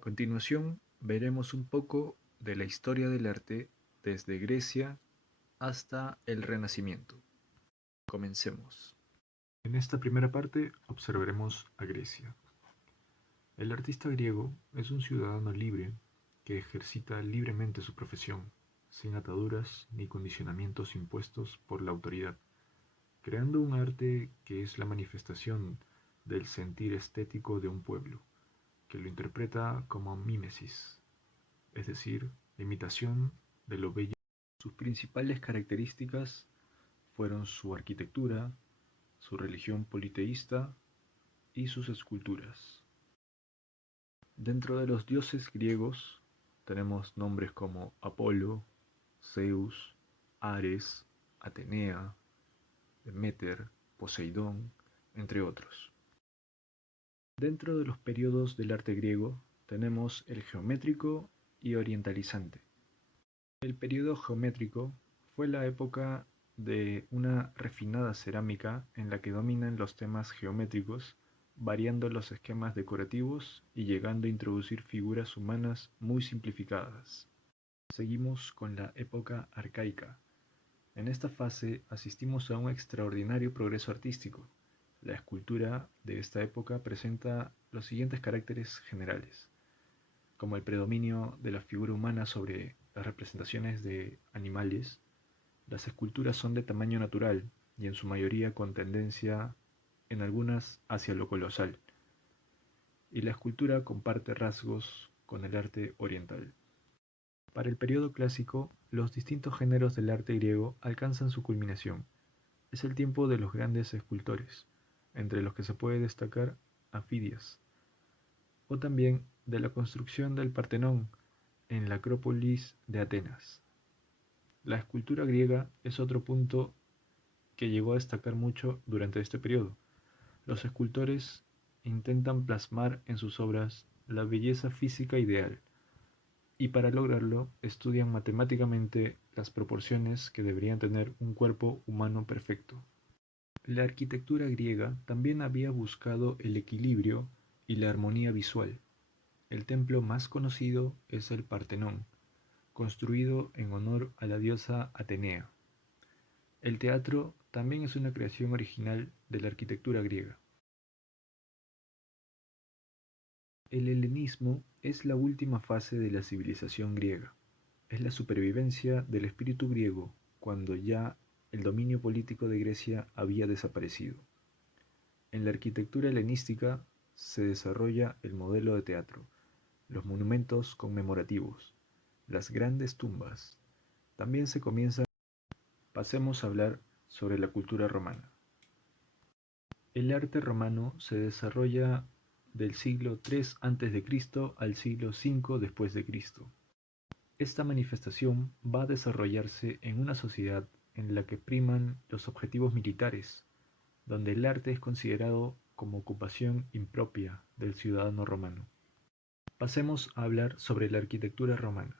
A continuación, veremos un poco de la historia del arte desde Grecia hasta el Renacimiento. Comencemos. En esta primera parte observaremos a Grecia. El artista griego es un ciudadano libre que ejercita libremente su profesión, sin ataduras ni condicionamientos impuestos por la autoridad, creando un arte que es la manifestación del sentir estético de un pueblo, que lo interpreta como mímesis, es decir, la imitación de lo bello. Sus principales características fueron su arquitectura, su religión politeísta y sus esculturas. Dentro de los dioses griegos tenemos nombres como Apolo, Zeus, Ares, Atenea, Deméter, Poseidón, entre otros. Dentro de los periodos del arte griego tenemos el geométrico y orientalizante. El periodo geométrico fue la época de una refinada cerámica en la que dominan los temas geométricos, variando los esquemas decorativos y llegando a introducir figuras humanas muy simplificadas. Seguimos con la época arcaica. En esta fase asistimos a un extraordinario progreso artístico. La escultura de esta época presenta los siguientes caracteres generales, como el predominio de la figura humana sobre las representaciones de animales. Las esculturas son de tamaño natural y en su mayoría con tendencia en algunas hacia lo colosal, y la escultura comparte rasgos con el arte oriental. Para el periodo clásico, los distintos géneros del arte griego alcanzan su culminación. Es el tiempo de los grandes escultores, entre los que se puede destacar a Fidias, o también de la construcción del Partenón en la Acrópolis de Atenas. La escultura griega es otro punto que llegó a destacar mucho durante este periodo. Los escultores intentan plasmar en sus obras la belleza física ideal, y para lograrlo estudian matemáticamente las proporciones que deberían tener un cuerpo humano perfecto. La arquitectura griega también había buscado el equilibrio y la armonía visual. El templo más conocido es el Partenón, construido en honor a la diosa Atenea. El teatro también es una creación original de la arquitectura griega. El helenismo es la última fase de la civilización griega. Es la supervivencia del espíritu griego cuando ya el dominio político de Grecia había desaparecido. En la arquitectura helenística se desarrolla el modelo de teatro, los monumentos conmemorativos, las grandes tumbas. También se comienza. Pasemos a hablar sobre la cultura romana. El arte romano se desarrolla del siglo III a.C. al siglo V después de Cristo. Esta manifestación va a desarrollarse en una sociedad en la que priman los objetivos militares, donde el arte es considerado como ocupación impropia del ciudadano romano. Pasemos a hablar sobre la arquitectura romana.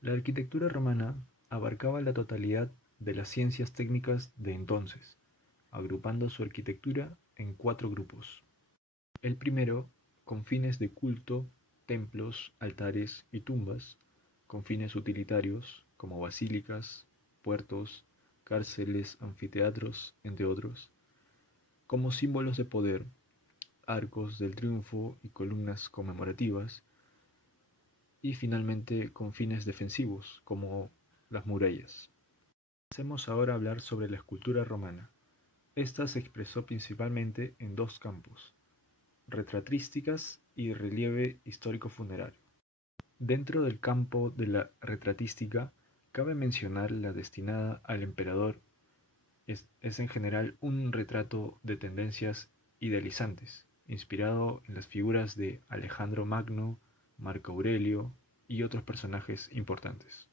La arquitectura romana abarcaba la totalidad de las ciencias técnicas de entonces, agrupando su arquitectura en 4 grupos. El primero, con fines de culto, templos, altares y tumbas, con fines utilitarios, como basílicas, puertos, cárceles, anfiteatros, entre otros, como símbolos de poder, arcos del triunfo y columnas conmemorativas, y finalmente con fines defensivos, como las murallas. Pasemos ahora a hablar sobre la escultura romana. Esta se expresó principalmente en 2 campos: retratrísticas y relieve histórico funerario. Dentro del campo de la retratística, cabe mencionar la destinada al emperador. Es en general un retrato de tendencias idealizantes, inspirado en las figuras de Alejandro Magno, Marco Aurelio y otros personajes importantes.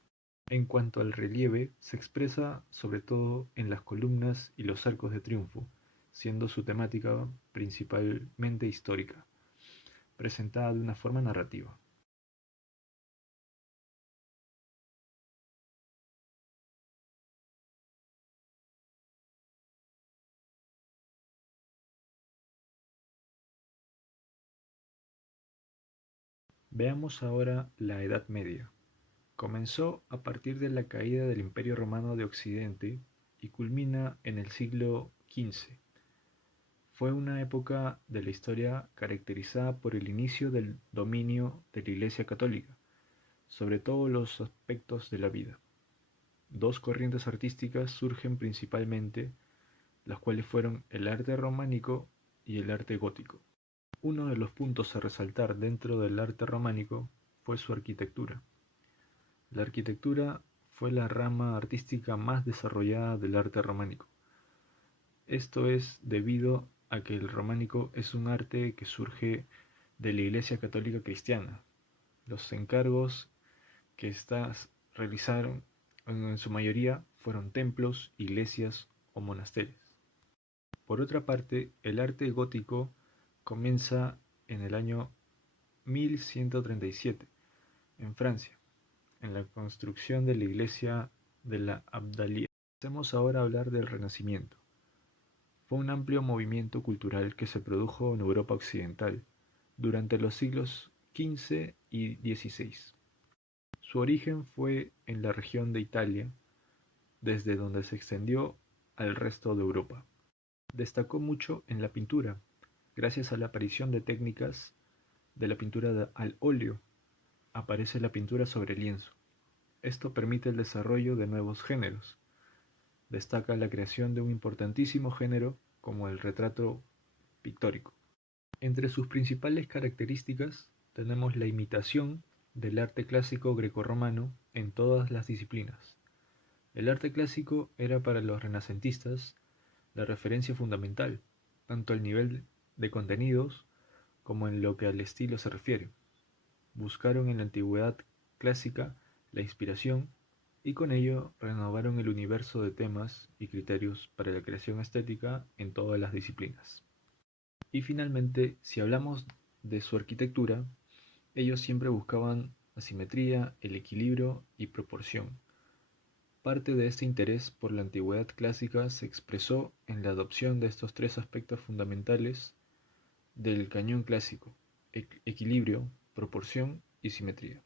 En cuanto al relieve, se expresa sobre todo en las columnas y los arcos de triunfo, siendo su temática principalmente histórica, presentada de una forma narrativa. Veamos ahora la Edad Media. Comenzó a partir de la caída del Imperio Romano de Occidente y culmina en el siglo XV. Fue una época de la historia caracterizada por el inicio del dominio de la Iglesia Católica sobre todos los aspectos de la vida. Dos corrientes artísticas surgen principalmente, las cuales fueron el arte románico y el arte gótico. Uno de los puntos a resaltar dentro del arte románico fue su arquitectura. La arquitectura fue la rama artística más desarrollada del arte románico. Esto es debido a que el románico es un arte que surge de la Iglesia Católica Cristiana. Los encargos que éstas realizaron en su mayoría fueron templos, iglesias o monasterios. Por otra parte, el arte gótico comienza en el año 1137 en Francia, en la construcción de la iglesia de la Abadía. Pasemos ahora a hablar del Renacimiento. Fue un amplio movimiento cultural que se produjo en Europa occidental durante los siglos XV y XVI. Su origen fue en la región de Italia, desde donde se extendió al resto de Europa. Destacó mucho en la pintura, gracias a la aparición de técnicas de la pintura al óleo. Aparece la pintura sobre lienzo. Esto permite el desarrollo de nuevos géneros. Destaca la creación de un importantísimo género como el retrato pictórico. Entre sus principales características tenemos la imitación del arte clásico grecorromano en todas las disciplinas. El arte clásico era para los renacentistas la referencia fundamental, tanto al nivel de contenidos como en lo que al estilo se refiere. Buscaron en la antigüedad clásica la inspiración y con ello renovaron el universo de temas y criterios para la creación estética en todas las disciplinas. Y finalmente, si hablamos de su arquitectura, ellos siempre buscaban la simetría, el equilibrio y proporción. Parte de este interés por la antigüedad clásica se expresó en la adopción de estos tres aspectos fundamentales del cañón clásico: equilibrio, proporción y simetría.